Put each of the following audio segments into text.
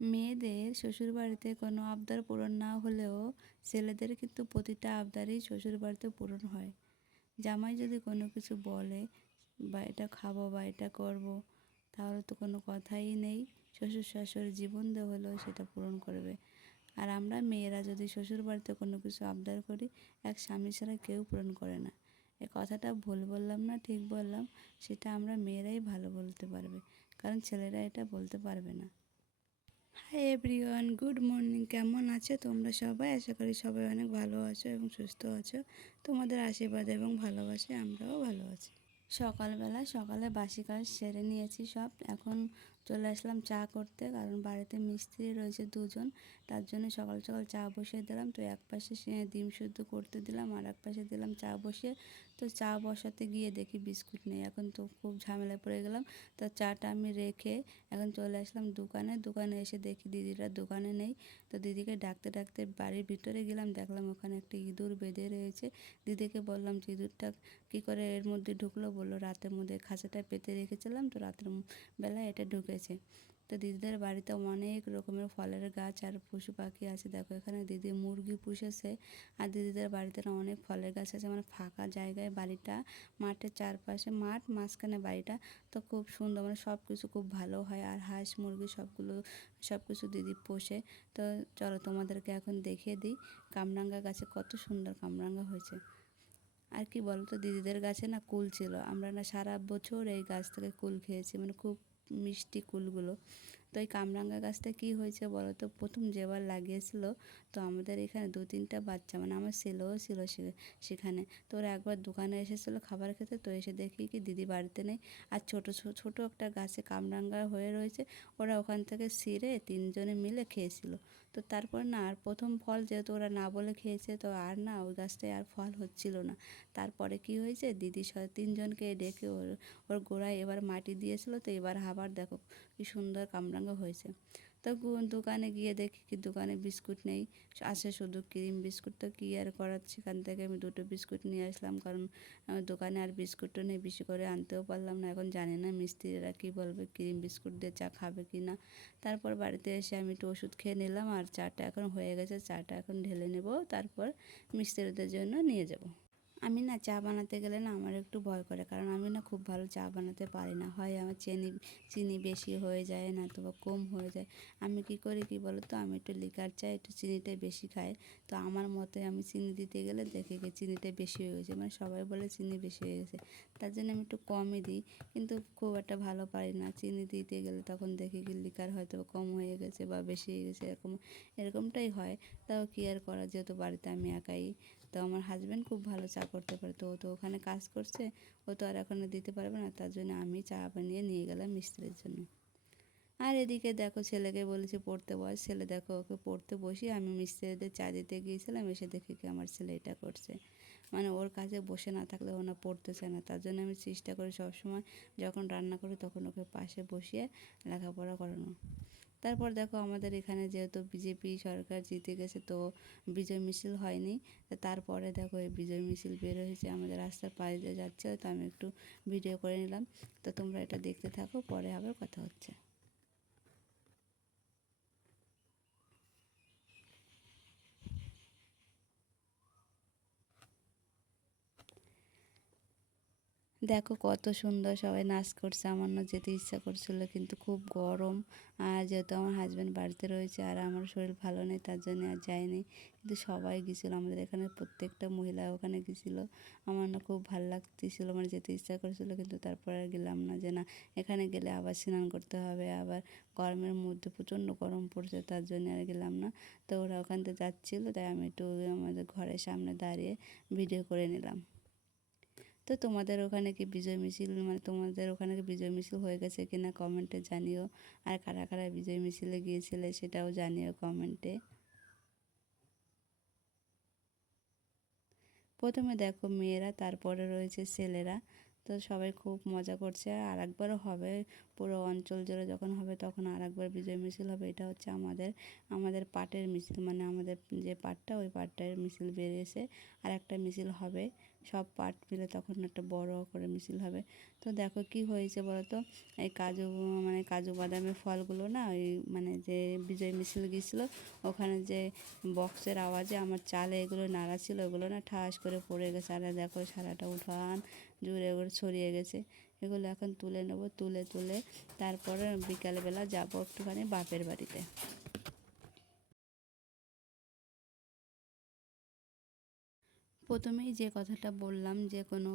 মেয়েদের শ্বশুরবাড়িতে কোনো আবদার পূরণ না হলেও ছেলেদের কিন্তু প্রতিটা আবদারই শ্বশুরবাড়িতে পূরণ হয়। জামাই যদি কোনো কিছু বলে বা এটা খাবো বা এটা করব, তাহলে তো কোনো কথাই নেই, শ্বশুর শাশুড়ি জীবন দিয়ে হলেও সেটা পূরণ করবে। আর আমরা মেয়েরা যদি শ্বশুরবাড়িতে কোনো কিছু আবদার করি, এক স্বামী ছাড়া কেউ পূরণ করে না। এ কথাটা ভুল বললাম না ঠিক বললাম, সেটা আমরা মেয়েরাই ভালো বলতে পারবে, কারণ ছেলেরা এটা বলতে পারবে না। Hi everyone, good morning. কেমন আছো তোমরা সবাই? আশা করি সবাই অনেক ভালো আছো এবং সুস্থ আছো। তোমাদের আশীর্বাদ এবং ভালোবাসায় আমরাও ভালো আছি। সকালে বাসি কাজ সেরে নিয়েছি সব। এখন চলে আসলাম চা করতে, কারণ বাড়িতে মিস্ত্রি রয়েছে দুজন, তার জন্য সকাল সকাল চা বসিয়ে দিলাম। তো এক পাশে ডিম সিদ্ধ করতে দিলাম, আর এক পাশে দিলাম চা বসিয়ে। তো চা বসাতে গিয়ে দেখি বিস্কুট নেই। এখন তো খুব ঝামেলায় পড়ে গেলাম। তো চাটা আমি রেখে এখন চলে আসলাম দোকানে এসে দেখি দিদিরা দোকানে নেই। তো দিদিকে ডাকতে ডাকতে বাড়ির ভিতরে গেলাম, দেখলাম ওখানে একটা ইঁদুর বেঁধে রয়েছে। দিদিকে বললাম যে ইঁদুরটা কী করে এর মধ্যে ঢুকলো? বললো রাতের মধ্যে খাঁচাটা পেতে রেখেছিলাম, তো রাতের বেলায় এটা ঢুকেছে। তো দিদিদের বাড়িতে অনেক রকমের ফলের গাছ আর পশু পাখি আছে। দেখো এখানে দিদি মুরগি পুষেছে, আর দিদিদের বাড়িতে না অনেক ফলের গাছ আছে। মানে ফাঁকা জায়গায় বাড়িটা, মাঠের চারপাশে মাঠ, মাঝখানে বাড়িটা। তো খুব সুন্দর, মানে সব কিছু খুব ভালো হয়। আর হাঁস মুরগি সব কিছু দিদি পোষে। তো চলো তোমাদেরকে এখন দেখিয়ে দিই কামরাঙ্গা গাছে কত সুন্দর কামরাঙ্গা হয়েছে। আর কি বলো তো, দিদিদের গাছে না কুল ছিল, আমরা না সারা বছর এই গাছ থেকে কুল খেয়েছি, মানে খুব মিষ্টি কুলগুলো। তো এই কামরাঙ্গা গাছটা কি হয়েছে বলো তো, প্রথম যেবার লাগিয়েছিল, তো আমাদের এখানে 2-3টা বাচ্চা, মানে আমার ছেলেও ছিল সেখানে। তো ওরা একবার দোকানে এসেছিলো খাবার খেতে, তো এসে দেখি কি দিদি বাড়িতে নেই। আর ছোট একটা গাছে কামরাঙ্গা হয়ে রয়েছে, ওরা ওখান থেকে ছিঁড়ে 3জনে মিলে খেয়েছিল। তো তারপর না, আর প্রথম ফল যেহেতু ওরা না বলে খেয়েছে, তো আর না ওই গাছটায় আর ফল হচ্ছিল না। তারপরে কি হয়েছে, দিদি 3জনকে ডেকে ওর ওর গোড়ায় এবার মাটি দিয়েছিল। তো এবার আবার দেখো কি সুন্দর কামরাঙ্গা হয়েছে। তো দোকানে গিয়ে দেখি কি দোকানে বিস্কুট নেই, আছে শুধু ক্রিম বিস্কুট। তো কী আর করার, সেখান থেকে আমি 2টো বিস্কুট নিয়ে আসলাম, কারণ দোকানে আর বিস্কুটও নেই, বেশি করে আনতেও পারলাম না। এখন জানি না মিস্ত্রিরা কী বলবে, ক্রিম বিস্কুট দিয়ে চা খাবে কি না। তারপর বাড়িতে এসে আমি একটু ওষুধ খেয়ে নিলাম, আর চাটা এখন হয়ে গেছে, চাটা এখন ঢেলে নেব, তারপর মিস্ত্রিদের জন্য নিয়ে যাব। আমি না চা বানাতে গেলে না আমার একটু ভয় করে, কারণ আমি না খুব ভালো চা বানাতে পারি না। হয় আমার চিনি বেশি হয়ে যায়, না তো বা কম হয়ে যায়। আমি কি করি কি বলো তো, আমি একটু লিকার চাই, একটু চিনিটা বেশি খাই। তো আমার মতে আমি চিনি দিতে গেলে দেখে গিয়ে চিনিটা বেশি হয়ে গেছে, মানে সবাই বলে চিনি বেশি হয়ে গেছে, তার জন্য আমি একটু কমই দিই। কিন্তু খুব একটা ভালো পারি না চিনি দিতে গেলে, তখন দেখি কি লিকার হয়তো কম হয়ে গেছে বা বেশি হয়ে গেছে, এরকমটাই হয়। তাও কি আর করা, যেহেতু বাড়িতে আমি একাই। তো আমার হাজব্যান্ড খুব ভালো চা করতে পারে, তো ও তো ওখানে কাজ করছে, ও তো আর এখানে দিতে পারবে না, তার জন্য আমি চা বানিয়ে নিয়ে গেলাম মিস্ত্রির জন্য। আর এদিকে দেখো ছেলেকে বলেছি পড়তে বস, ছেলে দেখো ওকে পড়তে বসি, আমি মিস্ত্রিদের চা দিতে গিয়েছিলাম, এসে দেখি কি আমার ছেলে এটা করছে। মানে ওর কাছে বসে না থাকলে ও না পড়তে চায় না, তার জন্য আমি চেষ্টা করি সবসময় যখন রান্না করি তখন ওকে পাশে বসিয়ে লেখাপড়া করানো। তারপর দেখো আমাদের এখানে যেহেতু বিজেপি সরকার জিতে গেছে, তো বিজয় মিছিল হয়নি। তারপরে দেখো এই বিজয় মিছিল বের হয়েছে, আমাদের রাস্তার পাশ দিয়ে যাচ্ছে, তো আমি একটু ভিডিও করে নিলাম। তো তোমরা এটা দেখতে থাকো, পরে আবার কথা হচ্ছে। দেখো কত সুন্দর সবাই নাচ করছে, আমার না যেতে ইচ্ছা করছিল, কিন্তু খুব গরম। আর যেহেতু আমার হাজব্যান্ড বাড়িতে রয়েছে আর আমার শরীর ভালো নেই, তার জন্য আর যায়নি। কিন্তু সবাই গেছিলো, আমাদের এখানে প্রত্যেকটা মহিলা ওখানে গেছিলো। আমার না খুব ভালো লাগতেছিল, মানে যেতে ইচ্ছা করছিল, কিন্তু তারপর আর গেলাম না, যে না এখানে গেলে আবার স্নান করতে হবে, আবার গরমের মধ্যে প্রচণ্ড গরম পড়ছে, তার জন্য আর গেলাম না। তো ওরা ওখান থেকে যাচ্ছিলো, তাই আমি একটু আমাদের ঘরের সামনে দাঁড়িয়ে ভিডিও করে নিলাম। তো তোমাদের ওখানে কি বিজয় মিছিল, মানে তোমাদের ওখানে কি বিজয় মিছিল হয়ে গেছে কিনা কমেন্টে জানিও। আর কারা কারা বিজয় মিছিলে গিয়েছিলে সেটাও জানিও কমেন্টে। প্রথমে দেখো মেয়েরা, তারপরে রয়েছে ছেলেরা। তো সবাই খুব মজা করছে, আর একবারও হবে, পুরো অঞ্চল জুড়ে যখন হবে তখন আর একবার বিজয় মিছিল হবে। এটা হচ্ছে আমাদের পাটের মিছিল, মানে আমাদের যে পাটটা, ওই পাটটার মিছিল বেরিয়েছে, আর একটা মিছিল হবে সব পার্ট মিলে তখন একটা বড় করে মিছিল হবে। তো দেখো কি হয়েছে বলো তো, এই কাজু মানে কাজু বাদামের ফলগুলো না ওই মানে যে বিজয় মিছিল গিয়েছিলো ওখানে যে বক্সের আওয়াজে আমার চালে এগুলো নাড়া ছিল, ওগুলো না ঠাস করে পড়ে গেছে। আর দেখো সারাটা উঠান জুড়ে ওগুলো ছড়িয়ে গেছে। এগুলো এখন তুলে নেবো, তুলে তুলে তারপরে বিকালবেলা যাবো একটুখানি বাপের বাড়িতে। প্রথমেই যে কথাটা বললাম যে কোনো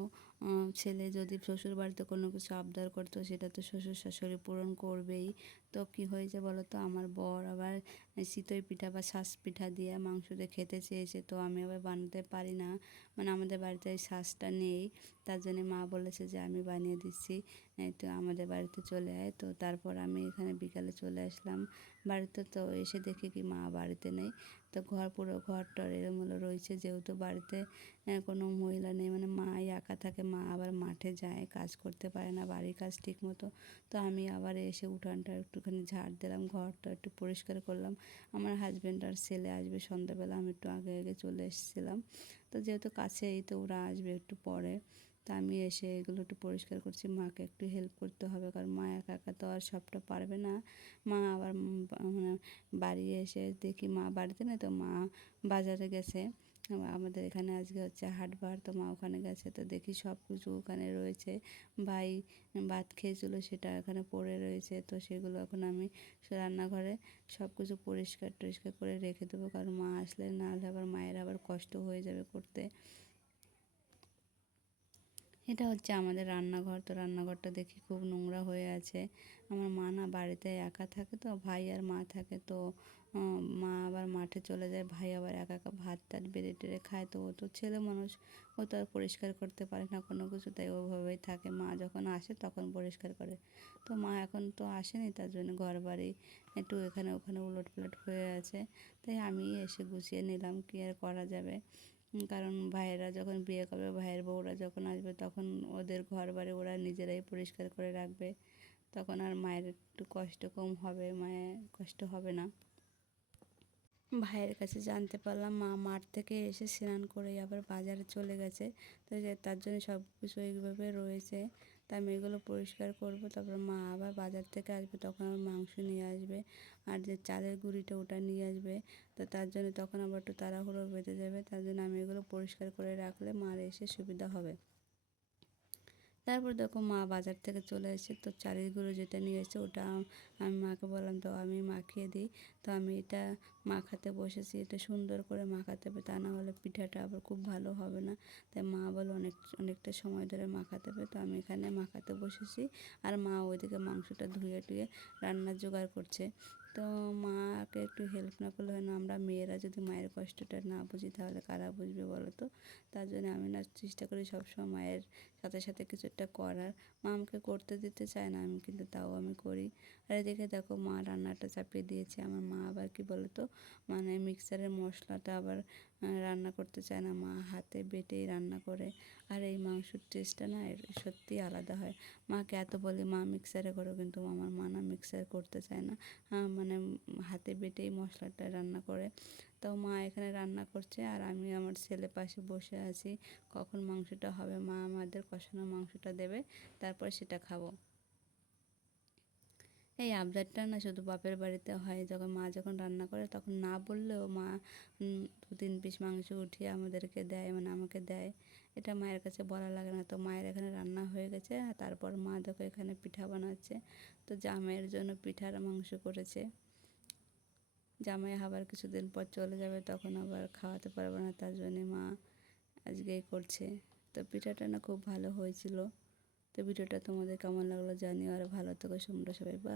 ছেলে যদি শ্বশুর বাড়িতে কোনো কিছু আবদার করতো সেটা তো শ্বশুর শাশুড়ি পূরণ করবেই। তো কী হয়েছে বলো তো, আমার বর আবার চিতই পিঠা বা শাঁস পিঠা দিয়ে মাংস দিয়ে খেতে চেয়েছে। তো আমি আবার বানাতে পারি না, মানে আমাদের বাড়িতে এই শাঁসটা নেই। তার জন্যে মা বলেছে যে আমি বানিয়ে দিচ্ছি, তো আমাদের বাড়িতে চলে আয়। তো তারপর আমি এখানে বিকালে চলে আসলাম বাড়িতে। তো এসে দেখি কি মা বাড়িতে নেই। তো পুরো ঘর টর এলোমেলো রয়েছে, যেহেতু বাড়িতে কোনো মহিলা নেই, মানে মাই একা থাকে। মা আবার মাঠে যায়, কাজ করতে পারে না বাড়ির কাজ ঠিক মতো। তো আমি আবার এসে উঠানটা একটুখানি ঝাড় দিলাম, ঘরটা একটু পরিষ্কার করলাম। আমার হাজব্যান্ড আর ছেলে আসবে সন্ধ্যাবেলা, আমি একটু আগে আগে চলে এসেছিলাম। তো যেহেতু কাছেই, তো ওরা আসবে একটু পরে। তা আমি এসে এগুলো একটু পরিষ্কার করছি, মাকে একটু হেল্প করতে হবে, কারণ মা একা একা তো আর সবটা পারবে না। মা আবার মানে বাড়ি এসে দেখি মা বাড়িতে নেই, তো মা বাজারে গেছে। আমাদের এখানে আজকে হচ্ছে হাটবার, তো মা ওখানে গেছে। তো দেখি সব কিছু ওখানে রয়েছে। ভাই ভাত খেয়েছিল সেটা এখানে পড়ে রয়েছে, তো সেগুলো এখন আমি রান্নাঘরে সব কিছু পরিষ্কার টরিষ্কার করে রেখে দেবো, কারণ মা আসলে না হলে আবার মায়ের আবার কষ্ট হয়ে যাবে করতে। এটা হচ্ছে আমাদের রান্নাঘর। তো রান্নাঘরটা দেখি খুব নোংরা হয়ে আছে। আমার মা না বাড়িতে একা থাকে, তো ভাই আর মা থাকে। তো মা আবার মাঠে চলে যায়, ভাই আবার একা একা ভাত টাত বেড়ে টেড়ে খায়। তো ও তো ছেলে মানুষ, ও তো আর পরিষ্কার করতে পারে না কোনো কিছু, তাই ওভাবেই থাকে। মা যখন আসে তখন পরিষ্কার করে। তো মা এখন তো আসেনি, তার জন্য ঘর বাড়ি একটু এখানে ওখানে উলট পালট হয়ে আছে। তাই আমি এসে গুছিয়ে নিলাম, কি আর করা যাবে। কারণ ভাইয়েরা যখন বিয়ে করবে, ভাইয়ের বউরা যখন আসবে, তখন ওদের ঘর বাড়ি ওরা নিজেরাই পরিষ্কার করে রাখবে। তখন আর মায়ের একটু কষ্ট কম হবে, মায়ের কষ্ট হবে না। ভাইয়ের কাছে জানতে পারলাম মা মাঠ থেকে এসে স্নান করেই আবার বাজারে চলে গেছে। তো তার জন্য সব কিছু এইভাবে রয়েছে। তা আমি এগুলো পরিষ্কার করব, তারপর মা আবার বাজার থেকে আসবে, তখন আবার মাংস নিয়ে আসবে। আর যে চালের গুঁড়িটা ওটা নিয়ে আসবে। তো তার জন্য তখন আবার একটু তাড়াহুড়ো বেঁধে যাবে, তার জন্য আমি এগুলো পরিষ্কার করে রাখলে মার এসে সুবিধা হবে। তারপর দেখো মা বাজার থেকে চলে এসে, তো চালের গুঁড়ো যেটা নিয়ে এসেছে ওটা আমি মাকে বললাম তো আমি মাখিয়ে দিই। তো আমি এটা মাখাতে বসেছি, এটা সুন্দর করে মাখাতে হবে, তা না হলে পিঠাটা আবার খুব ভালো হবে না। তাই মা বলে অনেকটা সময় ধরে মাখাতে হবে। তো আমি এখানে মাখাতে বসেছি, আর মা ওইদিকে মাংসটা ধুয়ে টুয়ে রান্নার জোগাড় করছে। তো মাকে একটু হেল্প না করলে হয় না, আমরা মেয়েরা যদি মায়ের কষ্টটা না বুঝি তাহলে কারা বুঝবে বলো তো। তার জন্য আমি না চেষ্টা করি সবসময় মায়ের সাথে সাথে কিছু একটা করার। মা আমাকে করতে দিতে চায় না, আমি কিন্তু তাও আমি করি। আর এদিকে দেখো মা রান্নাটা চাপিয়ে দিয়েছে। আমার মা আবার কি বলো তো, মানে মিক্সারের মশলাটা আবার রান্না করতে চায় না, মা হাতে বেটেই রান্না করে। আর এই মাংসের টেস্টটা না সত্যিই আলাদা হয়। মাকে এত বলি মা মিক্সারে করো, কিন্তু আমার মা না মিক্সার করতে চায় না, মানে হাতে বেটেই মশলাটা রান্না করে। তো মা এখানে রান্না করছে, আর আমি আমার ছেলে পাশে বসে আছি, কখন মাংসটা হবে। মা আমাদের কষানো মাংসটা দেবে, তারপর সেটা খাবো। এই আবদারটা না শুধু বাপের বাড়িতে হয়, যখন মা যখন রান্না করে তখন না বললেও মা 2-3 পিস মাংস উঠিয়ে আমাদেরকে দেয়, মানে আমাকে দেয়। এটা মায়ের কাছে বলা লাগে না। তো মায়ের এখানে রান্না হয়ে গেছে, তারপর মা দেখো এখানে পিঠা বানাচ্ছে। তো জামাইয়ের জন্য পিঠার মাংস করেছে। জামাই আবার কিছুদিন পর চলে যাবে, তখন আবার খাওয়াতে পারবে না, তার জন্যে মা আজকেই করছে। তো পিঠাটা না খুব ভালো হয়েছিল। তো ভিডিওটা তোমাদের কেমন লাগলো জানিও, আর ভালো থেকো তোমরা সবাই, বা